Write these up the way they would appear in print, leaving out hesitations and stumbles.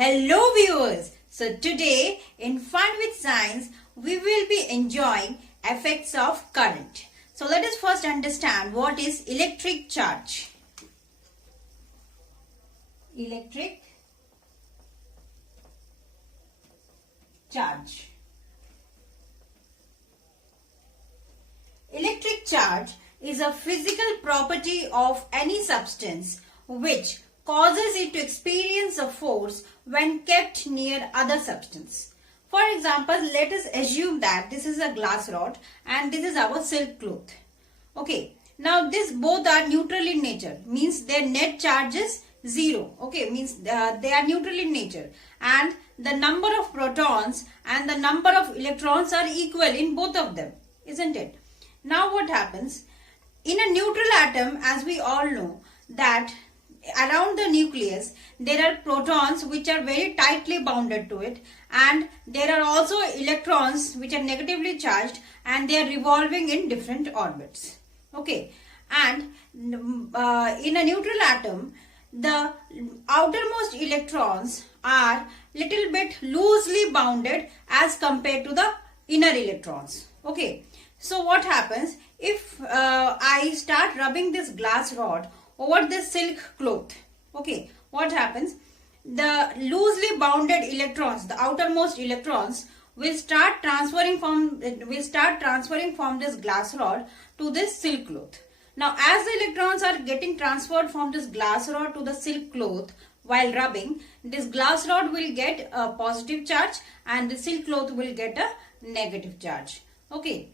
Hello viewers. So today in Fun with Science we will be enjoying effects of current. So let us first understand what is electric charge. Electric charge. Electric charge is a physical property of any substance which causes it to experience a force when kept near other substance. For example, let us assume that this is a glass rod and this is our silk cloth. Okay, now this both are neutral in nature, means their net charge is zero. Okay, means they are neutral in nature, and the number of protons and the number of electrons are equal in both of them, isn't it? Now what happens? In a neutral atom, as we all know, that around the nucleus there are protons which are very tightly bounded to it, and there are also electrons which are negatively charged and they are revolving in different orbits. Okay, and in a neutral atom the outermost electrons are little bit loosely bounded as compared to the inner electrons. Okay, so what happens if I start rubbing this glass rod over this silk cloth? Okay, what happens? The loosely bounded electrons, the outermost electrons, will start transferring from this glass rod to this silk cloth. Now, as the electrons are getting transferred from this glass rod to the silk cloth while rubbing, this glass rod will get a positive charge and the silk cloth will get a negative charge. Okay.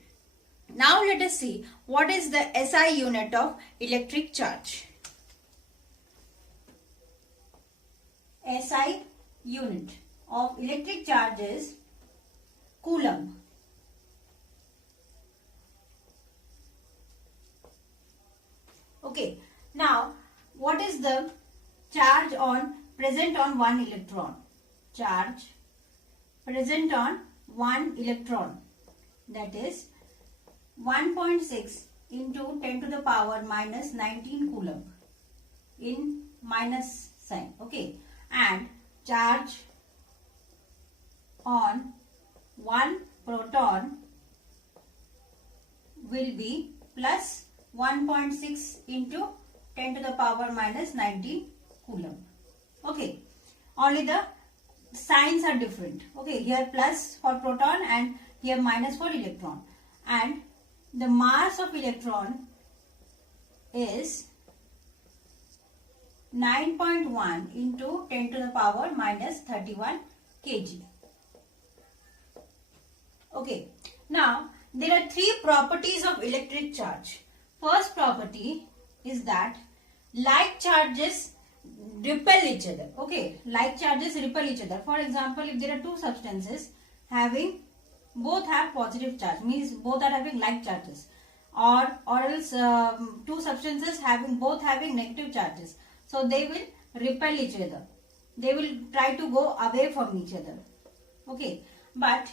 Now let us see what is the SI unit of electric charge. SI unit of electric charge is Coulomb. Okay, now what is the charge present on one electron? Charge present on one electron, that is 1.6 into 10 to the power minus 19 Coulomb in minus sign. Okay, and charge on one proton will be plus 1.6 into 10 to the power minus 19 Coulomb. Okay, only the signs are different. Okay, here plus for proton and here minus for electron, and the mass of electron is 9.1 into 10 to the power minus 31 kg. Okay, now there are three properties of electric charge. First property is that like charges repel each other. Okay, like charges repel each other. For example, if there are two substances having both have positive charge, means both are having like charges, or else two substances both having negative charges, so they will repel each other, they will try to go away from each other. Okay, but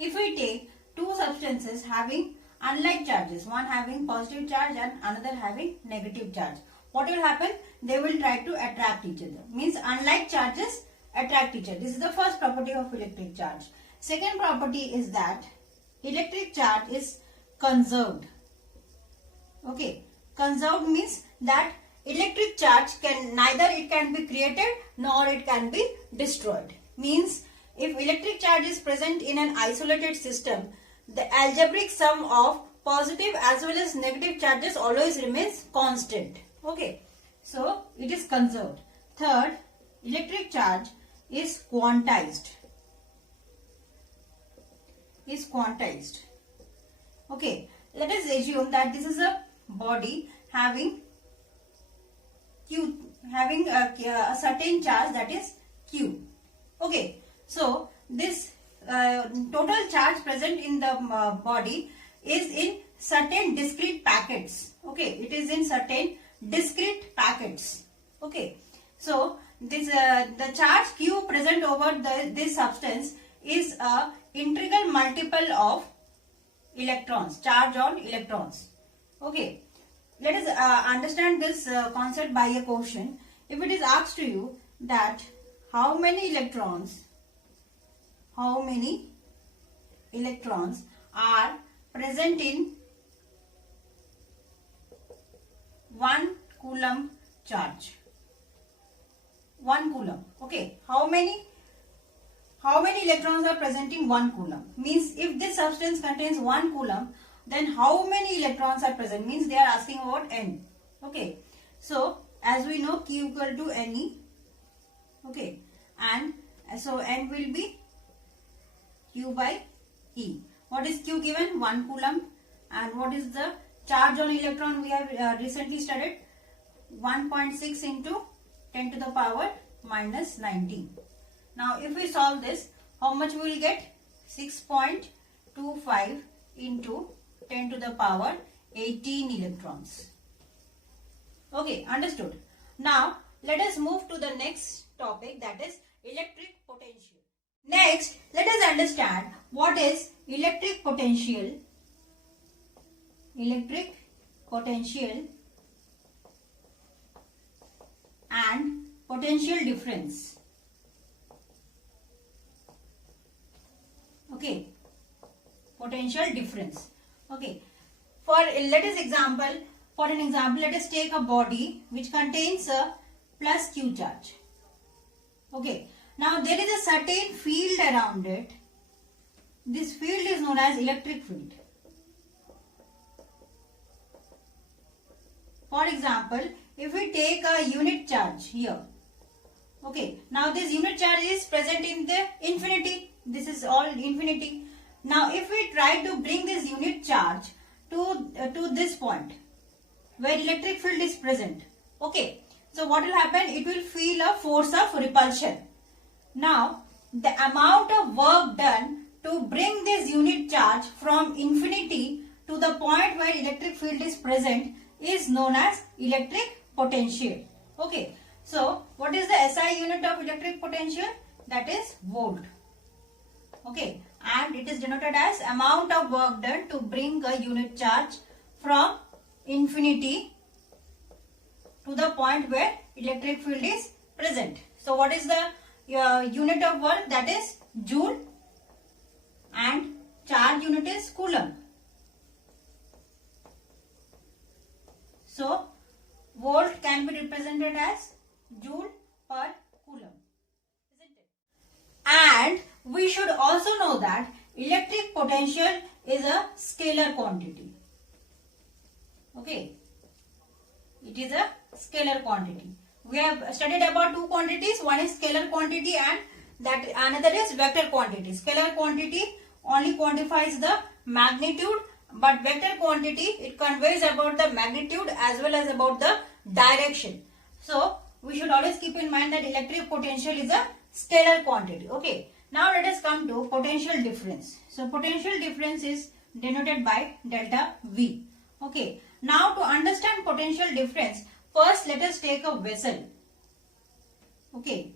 if we take two substances having unlike charges, one having positive charge and another having negative charge, what will happen? They will try to attract each other, means unlike charges attract each other. This is the first property of electric charge. Second property is that electric charge is conserved. Okay, conserved means that electric charge neither it can be created nor it can be destroyed. Means if electric charge is present in an isolated system, the algebraic sum of positive as well as negative charges always remains constant. Okay, so it is conserved. Third, electric charge is quantized. Okay, let us assume that this is a body having a certain charge, that is Q. Okay, so this total charge present in the body is in certain discrete packets. Okay, it is in certain discrete packets. Okay, so this the charge Q present over this substance is a integral multiple of electrons, charge on electrons. Okay, let us understand this concept by a question. If it is asked to you that how many electrons are present in 1 coulomb charge. 1 coulomb. Okay. How many electrons are present in 1 coulomb? Means if this substance contains 1 coulomb, then how many electrons are present? Means they are asking about N. Okay. So as we know, Q equal to Ne. Okay. And so N will be Q by E. What is Q given? 1 coulomb. And what is the charge on electron we have recently studied? 1.6 into 10 to the power minus 19. Now if we solve this, how much we will get? 6.25 into 10 to the power 18 electrons. Okay, understood. Now let us move to the next topic, that is electric potential. Next, let us understand what is electric potential. Electric potential and potential difference. Okay, potential difference. Okay, for an example, let us take a body which contains a plus Q charge. Okay, now there is a certain field around it. This field is known as electric field. For example, if we take a unit charge here, okay, now this unit charge is present in the infinity. This is all infinity. Now if we try to bring this unit charge to this point where electric field is present, okay, so what will happen? It will feel a force of repulsion. Now the amount of work done to bring this unit charge from infinity to the point where electric field is present is known as electric potential. Okay, so what is the SI unit of electric potential? That is volt. Okay, and it is denoted as amount of work done to bring a unit charge from infinity to the point where electric field is present. So what is the unit of work? That is joule, and charge unit is coulomb. So volt can be represented as joule per coulomb, isn't it? And we should also know that electric potential is a scalar quantity. Okay, it is a scalar quantity. We have studied about two quantities. One is scalar quantity and that another is vector quantity. Scalar quantity only quantifies the magnitude, but vector quantity, it conveys about the magnitude as well as about the direction. So we should always keep in mind that electric potential is a scalar quantity. Okay, now let us come to potential difference. So potential difference is denoted by delta V. Okay, now to understand potential difference, first let us take a vessel. Okay,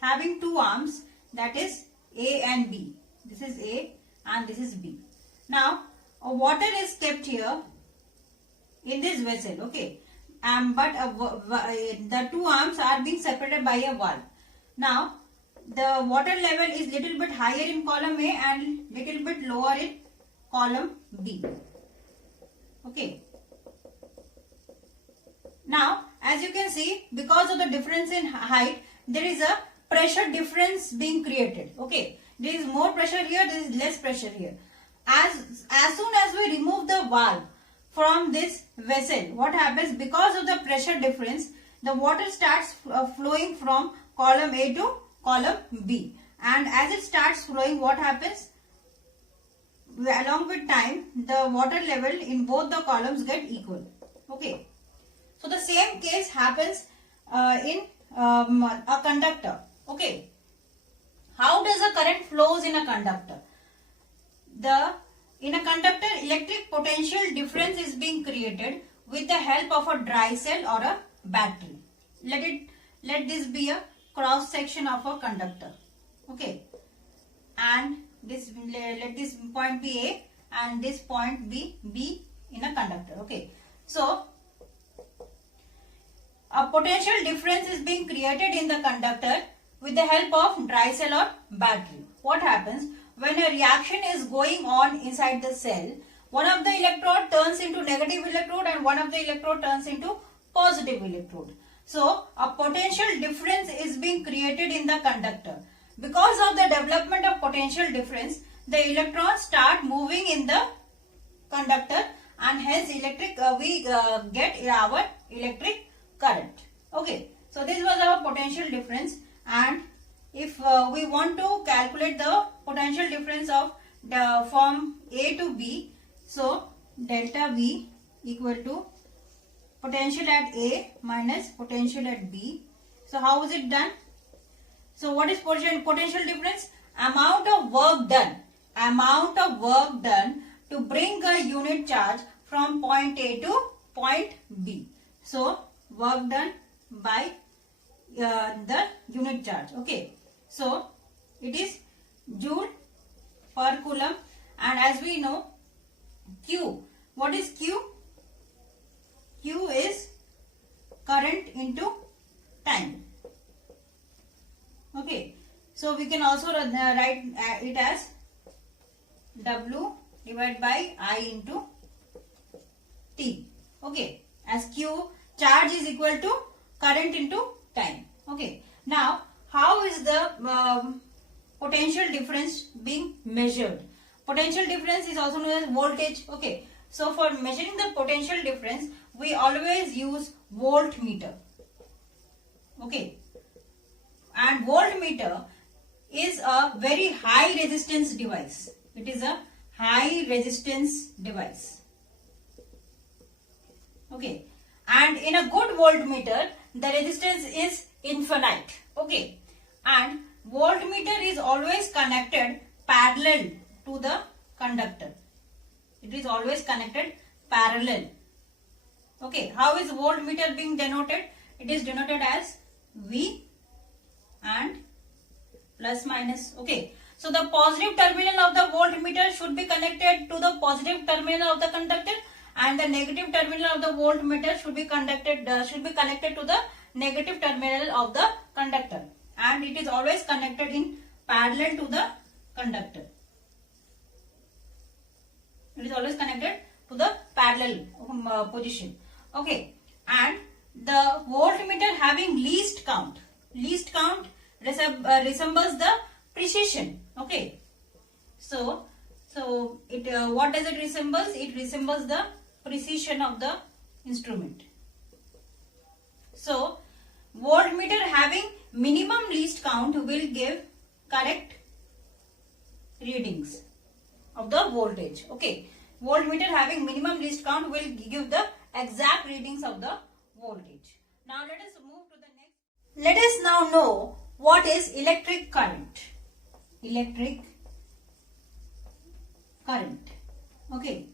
having two arms, that is A and B. This is A and this is B. Now water is kept here in this vessel. Okay, but the two arms are being separated by a valve. Now the water level is little bit higher in column A and little bit lower in column B. Okay, now as you can see, because of the difference in height, there is a pressure difference being created. Okay, there is more pressure here, there is less pressure here. As soon as we remove the valve from this vessel, what happens? Because of the pressure difference, the water starts flowing from column A to column B, and as it starts flowing, what happens? Along with time, the water level in both the columns get equal. Okay, so the same case happens in a conductor. Okay, how does a current flows in a conductor? In a conductor, electric potential difference is being created with the help of a dry cell or a battery. Let this be a cross section of a conductor. Okay, and let this point be A and this point be B in a conductor. Okay, so a potential difference is being created in the conductor with the help of dry cell or battery. What happens when a reaction is going on inside the cell? One of the electrode turns into negative electrode and one of the electrode turns into positive electrode. So a potential difference is being created in the conductor. Because of the development of potential difference, the electrons start moving in the conductor and hence we get our electric current. Okay, so this was our potential difference, and if we want to calculate the potential difference of the from A to B, so delta V equal to potential at A minus potential at B. So how is it done? So what is potential difference? Amount of work done. Amount of work done to bring a unit charge from point A to point B. So work done by the unit charge. Okay. So it is joule per coulomb, and as we know Q. What is Q? Q is current into time. Okay. So we can also write it as W divided by I into T. Okay. As Q, charge is equal to current into time. Okay. Now, how is the potential difference being measured? Potential difference is also known as voltage. Okay. So for measuring the potential difference, we always use voltmeter. Okay. And voltmeter is a very high resistance device. It is a high resistance device. Okay. And in a good voltmeter, the resistance is infinite. Okay. And voltmeter is always connected parallel to the conductor. It is always connected parallel. Okay. How is voltmeter being denoted? It is denoted as V and plus minus. Okay. So the positive terminal of the voltmeter should be connected to the positive terminal of the conductor, and the negative terminal of the voltmeter should be connected to the negative terminal of the conductor, and it is always connected in parallel to the conductor. It is always connected to the parallel position. Okay, and the voltmeter having least count resembles the precision. Okay, so it what does it resembles? It resembles the precision of the instrument. So voltmeter having minimum least count will give correct readings of the voltage. Okay, voltmeter having minimum least count will give the exact readings of the voltage. Now let us move to the next. Let us now know what is electric current. Electric current. Okay.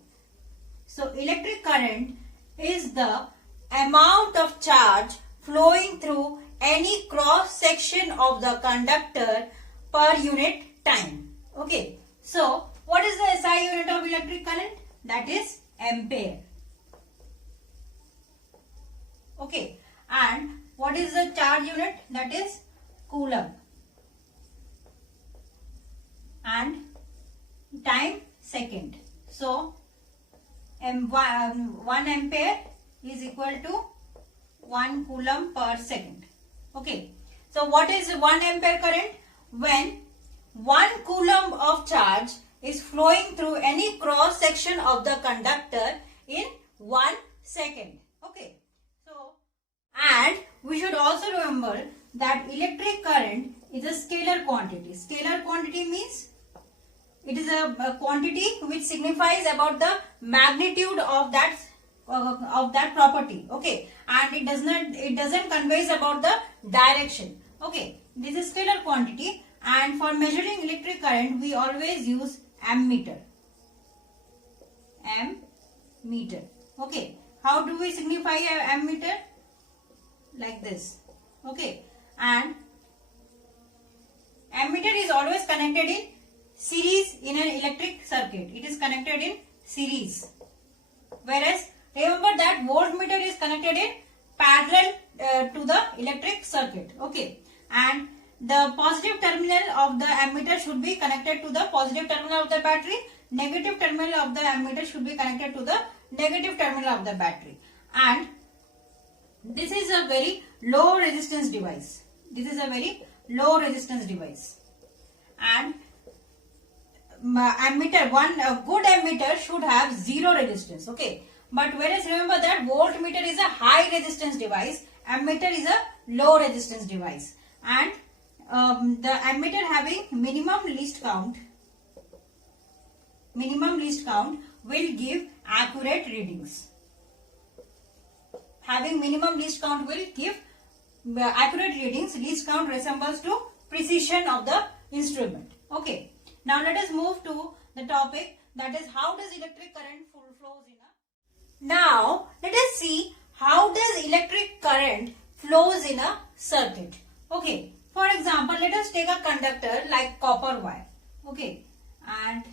So electric current is the amount of charge flowing through any cross section of the conductor per unit time. Okay. So what is the SI unit of electric current? That is ampere. Okay. And what is the charge unit? That is coulomb. And time second. So 1 ampere is equal to 1 coulomb per second. Okay. So what is 1 ampere current? When 1 coulomb of charge is flowing through any cross section of the conductor in 1 second. Okay. So, and we should also remember that electric current is a scalar quantity. Scalar quantity means it is a quantity which signifies about the magnitude of that property. Okay, and it doesn't conveys about the direction. Okay, this is scalar quantity, and for measuring electric current we always use ammeter. Ammeter. Okay, how do we signify a ammeter? Like this. Okay, and ammeter is always connected in series in an electric circuit. It is connected in series. Whereas remember that voltmeter is connected in parallel to the electric circuit. Okay, and the positive terminal of the ammeter should be connected to the positive terminal of the battery. Negative terminal of the ammeter should be connected to the negative terminal of the battery. And this is a very low resistance device. This is a very low resistance device. And ammeter, a good ammeter should have zero resistance. Okay. But whereas remember that voltmeter is a high resistance device, ammeter is a low resistance device. And the ammeter having minimum least count will give accurate readings. Having minimum least count will give accurate readings. Least count resembles to precision of the instrument. Okay. Now let us move to the topic, that is how does electric current flows in a... Now let us see how does electric current flows in a circuit. Okay. For example, let us take a conductor like copper wire. Okay. And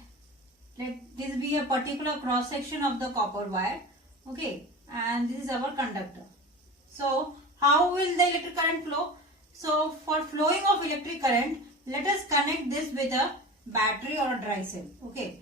let this be a particular cross section of the copper wire. Okay. And this is our conductor. So how will the electric current flow? So for flowing of electric current, let us connect this with a battery or a dry cell. Okay.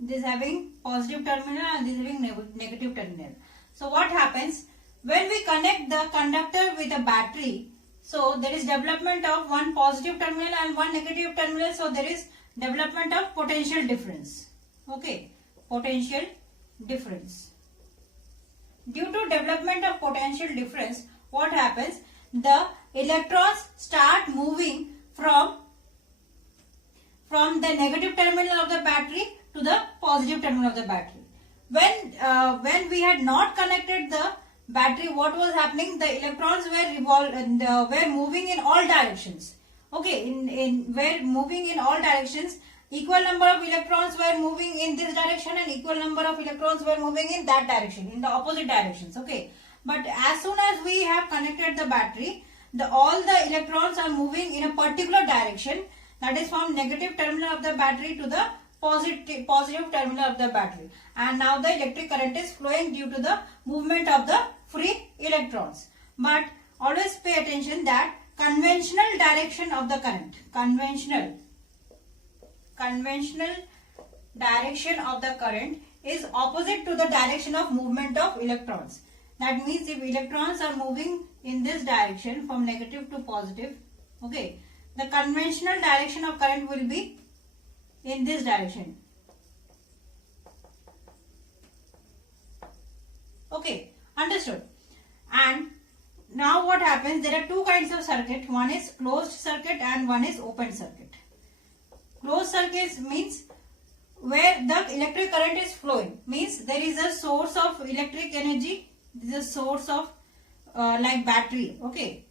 This having positive terminal and this having negative terminal. So what happens when we connect the conductor with a battery? So there is development of one positive terminal and one negative terminal. So there is development of potential difference. Okay. Potential difference. Due to development of potential difference, what happens? The electrons start moving from the negative terminal of the battery to the positive terminal of the battery. When we had not connected the battery, what was happening? The electrons were moving in all directions. Okay, were moving in all directions. Equal number of electrons were moving in this direction and equal number of electrons were moving in that direction, in the opposite directions. Okay, but as soon as we have connected the battery, all the electrons are moving in a particular direction, that is from negative terminal of the battery to the positive terminal of the battery. And now the electric current is flowing due to the movement of the free electrons. But always pay attention that conventional direction of the current, conventional direction of the current is opposite to the direction of movement of electrons. That means if electrons are moving in this direction from negative to positive, okay, the conventional direction of current will be in this direction. Okay, understood. And now what happens? There are two kinds of circuit. One is closed circuit and one is open circuit. Closed circuit means where the electric current is flowing. Means there is a source of electric energy. This is a source of like battery. Okay.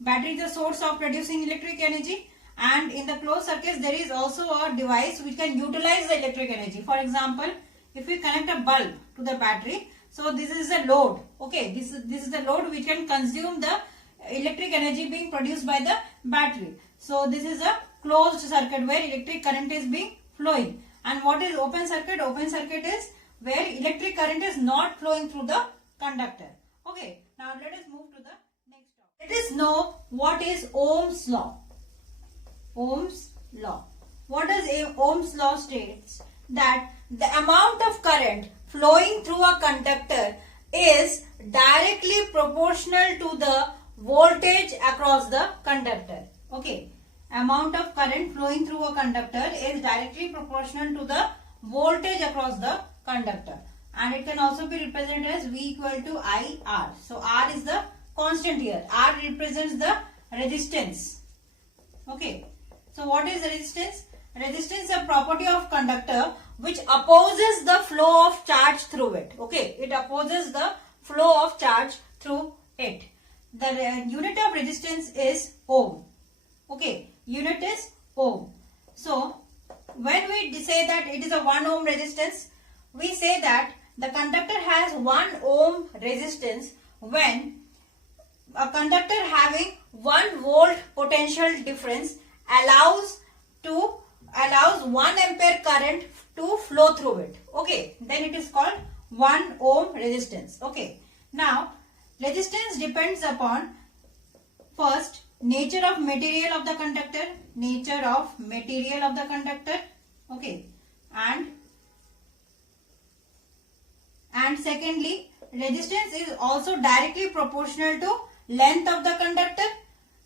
Battery is the source of producing electric energy. And in the closed circuits, there is also a device which can utilize the electric energy. For example, if we connect a bulb to the battery, so this is a load. Okay, this is the load which can consume the electric energy being produced by the battery. So this is a closed circuit where electric current is being flowing. And what is open circuit? Open circuit is where electric current is not flowing through the conductor. Okay, now let us move to the next topic. Let us know what is Ohm's law. Ohm's law. What does Ohm's law states? That the amount of current flowing through a conductor is directly proportional to the voltage across the conductor. Okay. Amount of current flowing through a conductor is directly proportional to the voltage across the conductor. And it can also be represented as V equal to IR. So R is the constant here. R represents the resistance. Okay. So what is resistance? Resistance is a property of conductor which opposes the flow of charge through it. Okay. It opposes the flow of charge through it. The unit of resistance is ohm. Okay. Unit is ohm. So when we say that it is a 1 ohm resistance, we say that the conductor has 1 ohm resistance when a conductor having 1 volt potential difference allows 1 ampere current to flow through it. Okay, then it is called 1 ohm resistance. Okay, now resistance depends upon first nature of material of the conductor, nature of material of the conductor, okay, and secondly, resistance is also directly proportional to length of the conductor,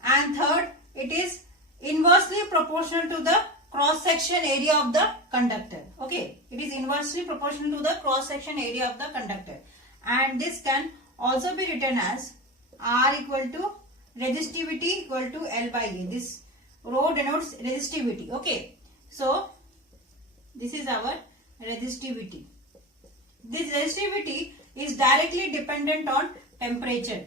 and third, it is inversely proportional to the cross section area of the conductor. Okay, it is inversely proportional to the cross section area of the conductor, and this can also be written as R equal to resistivity equal to L by A. This rho denotes resistivity. Okay, so this is our resistivity. This resistivity is directly dependent on temperature.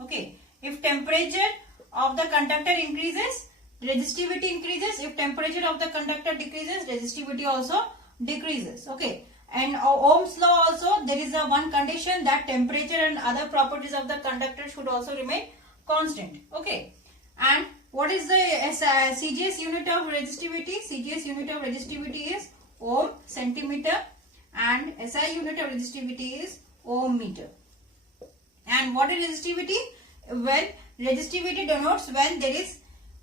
Okay, if temperature of the conductor increases, resistivity increases. If temperature of the conductor decreases, resistivity also decreases. Okay, and Ohm's law also, there is a one condition that temperature and other properties of the conductor should also remain constant. Okay, and what is the CGS unit of resistivity? CGS unit of resistivity is ohm centimeter, and SI unit of resistivity is ohm meter. And what is resistivity? When resistivity denotes when there is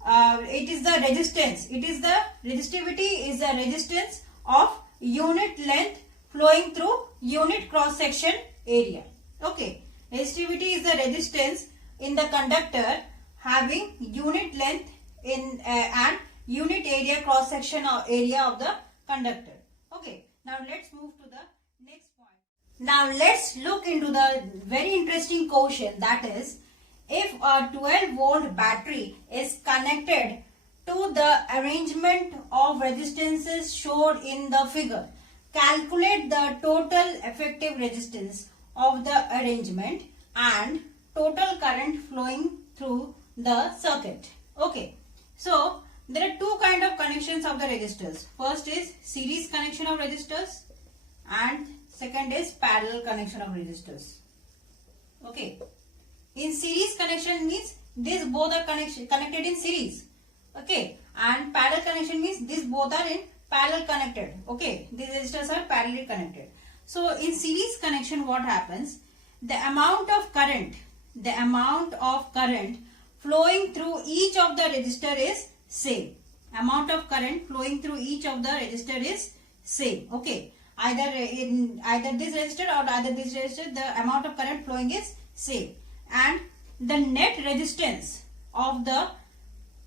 it is the resistance. It is the resistivity is the resistance of unit length flowing through unit cross section area. Okay, resistivity is the resistance in the conductor having unit length in and unit area cross section area of the conductor. Okay, now let's move to the next point. Now let's look into the very interesting question, that is, if a 12-volt battery is connected to the arrangement of resistances shown in the figure, calculate the total effective resistance of the arrangement and total current flowing through the circuit. Okay, so there are two kind of connections of the resistors. First is series connection of resistors and second is parallel connection of resistors. Okay, in series connection means these both are connected in series. Okay, and parallel connection means these both are in parallel connected. Okay, these resistors are parallelly connected. So in series connection, what happens? The amount of current flowing through each of the resistor is same. Amount of current flowing through each of the resistor is same. Okay, either this resistor or either this resistor, the amount of current flowing is same, and the net resistance of the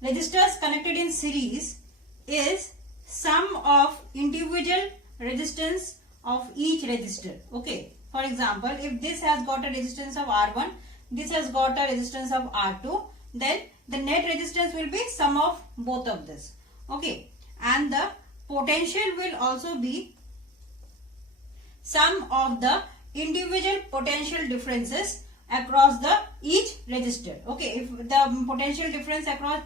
resistors connected in series is sum of individual resistance of each resistor. Okay, for example, if this has got a resistance of R1, this has got a resistance of R2, then the net resistance will be sum of both of this. Okay, and the potential will also be sum of the individual potential differences across the each resistor. Okay, if the potential difference across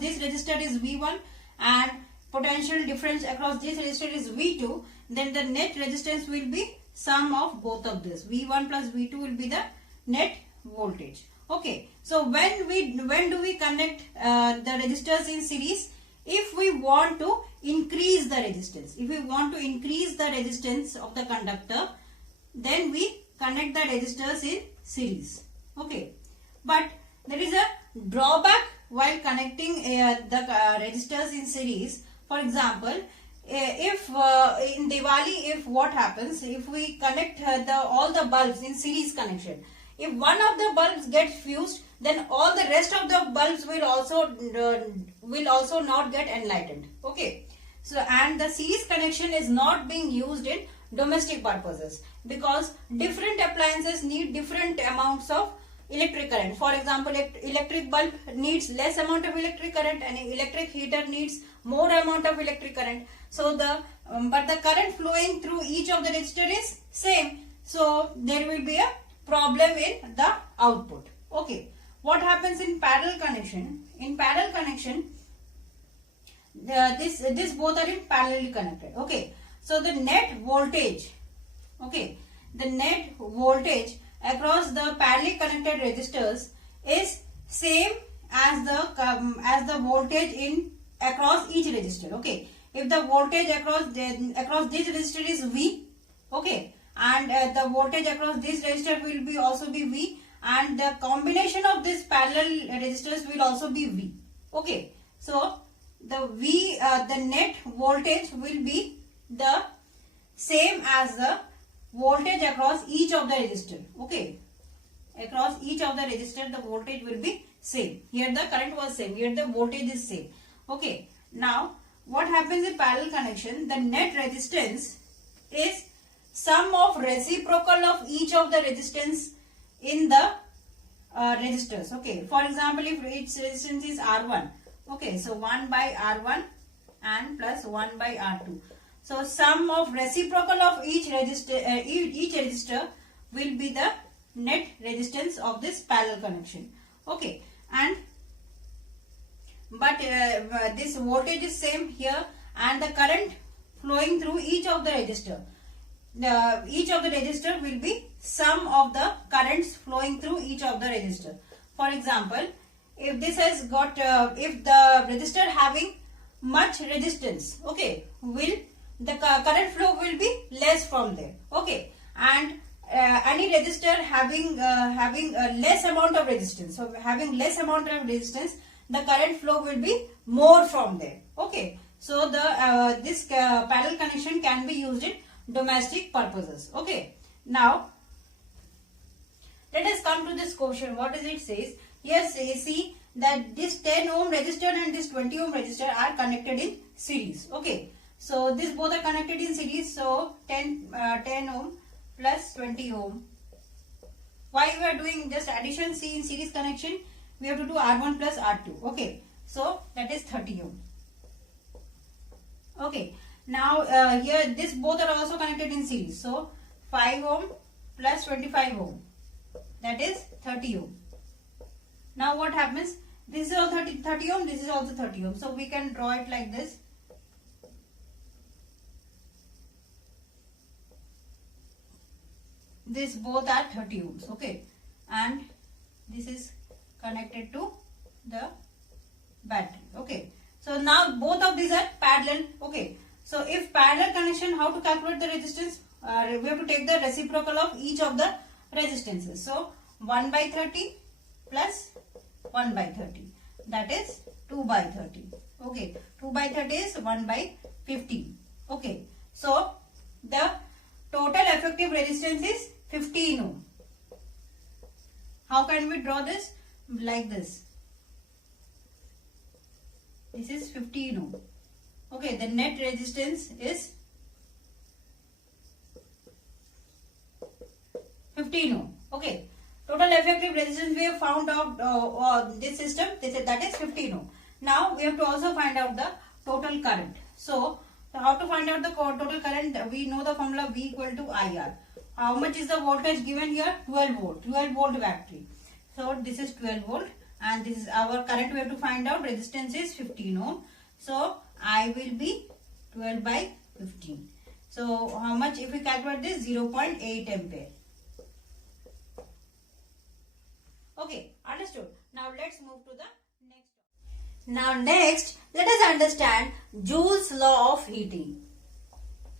this resistor is V1 and potential difference across this resistor is V2, then the net resistance will be sum of both of this. V1 plus V2 will be the net voltage. Okay, so when do we connect the resistors in series? If we want to increase the resistance, if we want to increase the resistance of the conductor, then we connect the resistors in series. Okay, but there is a drawback while connecting the resistors in series. For example, if in Diwali, if what happens, if we connect all the bulbs in series connection, if one of the bulbs gets fused, then all the rest of the bulbs will also not get enlightened. Okay, so and the series connection is not being used in domestic purposes because different appliances need different amounts of electric current. For example, electric bulb needs less amount of electric current and electric heater needs more amount of electric current. So but the current flowing through each of the resistor is same. So there will be a problem in the output. Okay, what happens in parallel connection? In parallel connection, this both are in parallelly connected. Okay, so the net voltage, okay, the net voltage across the parallelly connected resistors is same as the voltage in across each resistor. Okay, if the voltage across this resistor is V, okay, and the voltage across this resistor will be also be V, and the combination of this parallel resistors will also be V. Okay, so the V, the net voltage will be the same as the voltage across each of the resistor. Okay, across each of the resistor the voltage will be same. Here the current was same, here the voltage is same. Okay, now what happens in parallel connection? The net resistance is sum of reciprocal of each of the resistance in the resistors. Okay, for example, if its resistance is R1, okay, so 1 by R1 and plus 1 by R2. So sum of reciprocal of each resistor will be the net resistance of this parallel connection. Okay, and but this voltage is same here, and the current flowing through each of the resistor. Each of the resistor will be sum of the currents flowing through each of the resistor. For example, if this has got, if the resistor having much resistance, okay, will the current flow will be less from there. Okay, and any resistor having less amount of resistance, so having less amount of resistance, the current flow will be more from there. Okay, so the this parallel connection can be used in domestic purposes. Okay, now let us come to this question. What does it says? Yes, see that this 10 ohm resistor and this 20 ohm resistor are connected in series. Okay, so this both are connected in series. So 10 ohm plus 20 ohm. Why we are doing just addition? See, in series connection we have to do R1 plus R2. Okay, so that is 30 ohm. Okay, now here this both are also connected in series. So 5 ohm plus 25 ohm, that is 30 ohm. Now what happens? This is also 30 ohm, this is also 30 ohm. So we can draw it like this. This both are 30 ohms. Okay, and this is connected to the battery. Okay, so now both of these are parallel. Okay, so if parallel connection, how to calculate the resistance? We have to take the reciprocal of each of the resistances. So 1 by 30 plus 1 by 30, that is 2 by 30. Okay, 2 by 30 is 1 by 15. Okay, so the total effective resistance is 15 ohm. How can we draw this? Like this. This is 15 ohm. Okay, the net resistance is 15 ohm. Okay, total effective resistance we have found out this system, that is 15 ohm. Now we have to also find out the total current. So how to find out the total current? We know the formula V equal to IR. How much is the voltage given here? 12 volt, 12 volt battery. So this is 12 volt and this is our current. We have to find out. Resistance is 15 ohm. So I will be 12 by 15. So how much if we calculate this? 0.8 ampere. Okay, understood. Now let's move to the next. Now next, let us understand Joule's law of heating.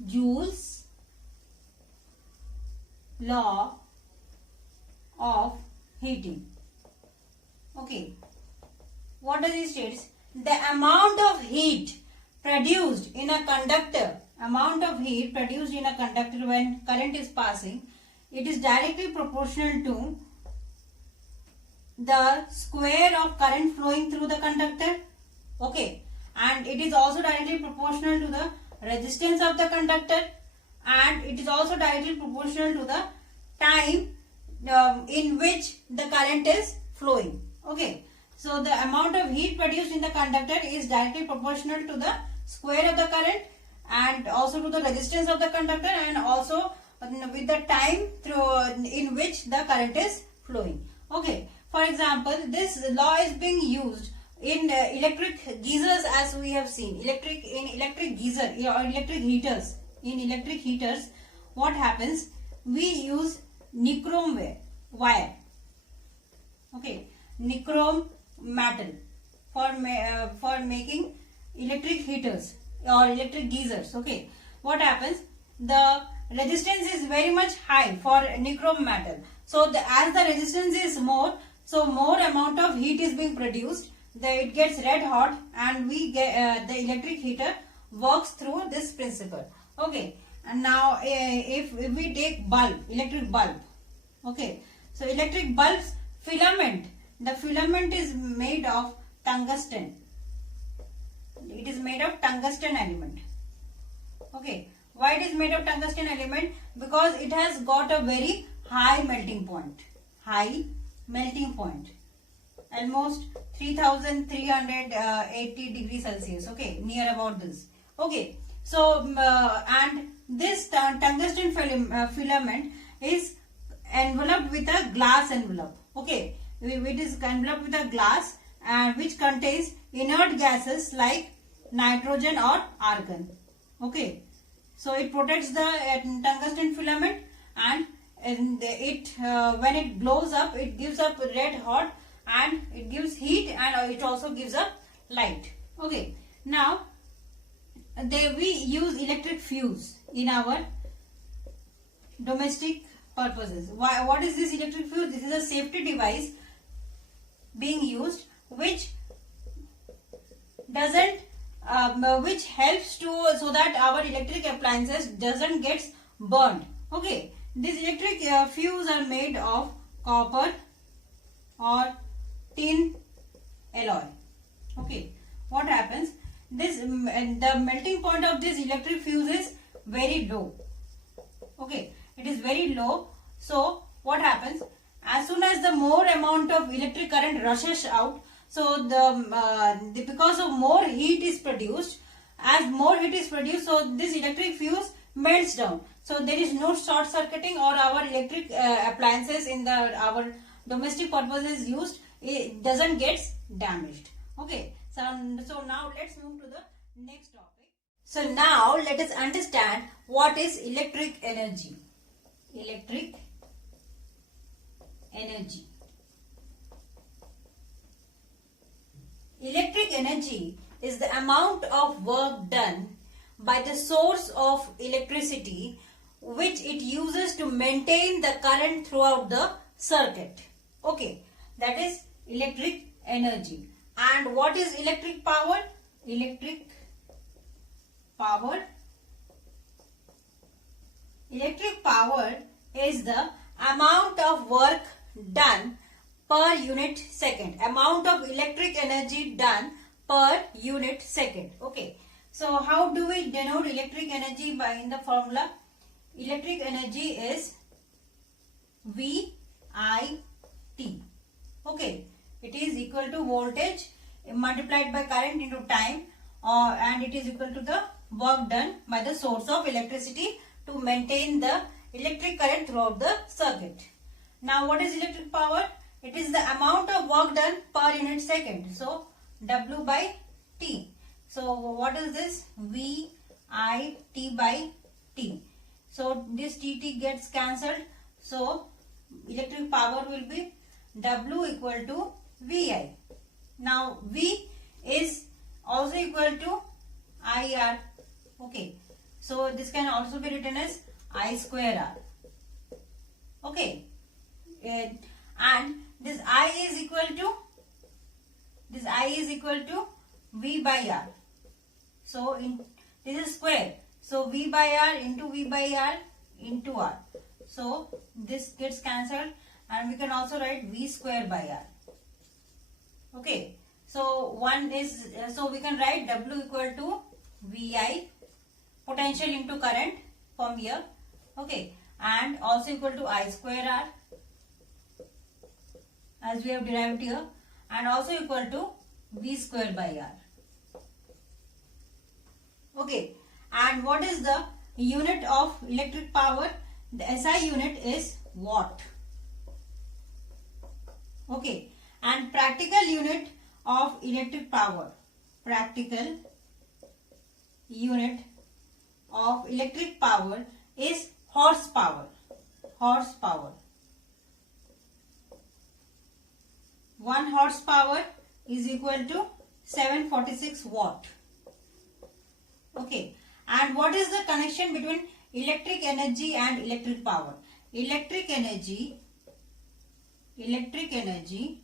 Joule's law of heating. Okay, what does it state? The amount of heat produced in a conductor, when current is passing, it is directly proportional to the square of current flowing through the conductor. Okay, and it is also directly proportional to the resistance of the conductor, and it is also directly proportional to the time in which the current is flowing. Okay, so the amount of heat produced in the conductor is directly proportional to the square of the current and also to the resistance of the conductor, and also with the time through in which the current is flowing. Okay, for example, this law is being used in electric geysers, as we have seen. In electric heaters, what happens? We use nichrome wire. Okay, nichrome metal for making electric heaters or electric geysers. Okay, what happens? The resistance is very much high for nichrome metal. So as the resistance is more, so more amount of heat is being produced. It gets red hot, and we get the electric heater works through this principle. Okay. And now if we take electric bulb. Okay. So electric bulb's filament. The filament is made of tungsten. It is made of tungsten element. Okay. Why it is made of tungsten element? Because it has got a very high melting point. High melting point. Almost 3380 degrees Celsius. Okay. Near about this. Okay. So and this tungsten filament is enveloped with a glass envelope. Okay. It is enveloped with a glass, and which contains inert gases like nitrogen or argon. Okay. So it protects the tungsten filament, and it when it blows up, it gives up red hot, and it gives heat, and it also gives up light. Okay. Now we use electric fuse in our domestic purposes. What is this electric fuse? This is a safety device being used, which doesn't which helps so that our electric appliances doesn't get burned. Okay. These electric fuse are made of copper or tin alloy. Okay. What happens? The melting point of this electric fuse is very low. Okay. It is very low. So what happens? As soon as the more amount of electric current rushes out, so because of more heat is produced, as more heat is produced, so this electric fuse melts down. So there is no short circuiting, or our electric appliances in our domestic purposes used, it doesn't get damaged. Okay. So now let's move to the next topic. So now let us understand what is electric energy. Electric energy. Electric energy is the amount of work done by the source of electricity which it uses to maintain the current throughout the circuit. Okay, that is electric energy. And what is electric power? Electric power. Electric power is the amount of work done per unit second. Amount of electric energy done per unit second. Okay. So how do we denote electric energy in the formula? Electric energy is VIT. Okay. It is equal to voltage multiplied by current into time, and it is equal to the work done by the source of electricity to maintain the electric current throughout the circuit. Now what is electric power? It is the amount of work done per unit second. So W by T. So what is this? VIT by T. So this TT gets cancelled. So electric power will be W equal to VI. Now V is also equal to IR. Okay. So this can also be written as I square R. Okay. And this I is equal to V by R. So this is square. So V by R into V by R into R. So this gets cancelled, and we can also write V square by R. Okay. So so we can write W equal to VI, potential into current from here. Okay. And also equal to I square R, as we have derived here, and also equal to V square by R. Okay. And what is the unit of electric power? The SI unit is watt. Okay. And practical unit of electric power. Practical unit of electric power is horsepower. Horsepower. 1 horsepower is equal to 746 watt. Okay. And what is the connection between electric energy and electric power? Electric energy electric energy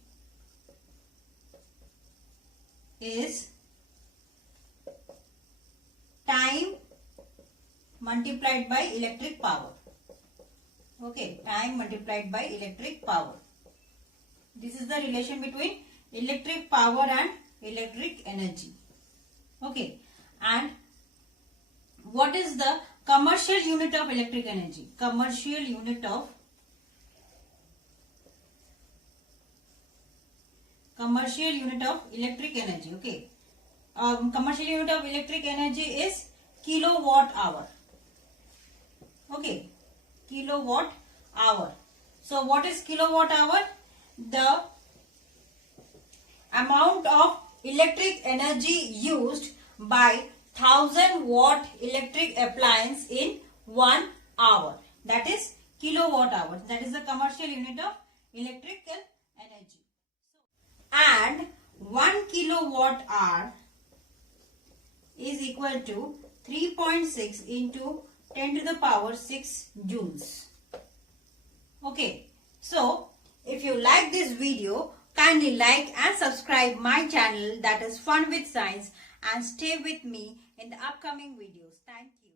is time multiplied by electric power. Okay, time multiplied by electric power. This is the relation between electric power and electric energy. Okay, and what is the commercial unit of electric energy? Commercial unit of electric energy. Okay, commercial unit of electric energy is kilowatt hour. Okay, kilowatt hour. So what is kilowatt hour? The amount of electric energy used by 1000-watt electric appliance in 1 hour. That is kilowatt hour. That is the commercial unit of electrical energy. And 1 kilowatt hour is equal to 3.6 into 10 to the power 6 joules. Okay, so if you like this video, kindly like and subscribe my channel, that is Fun with Science, and stay with me in the upcoming videos. Thank you.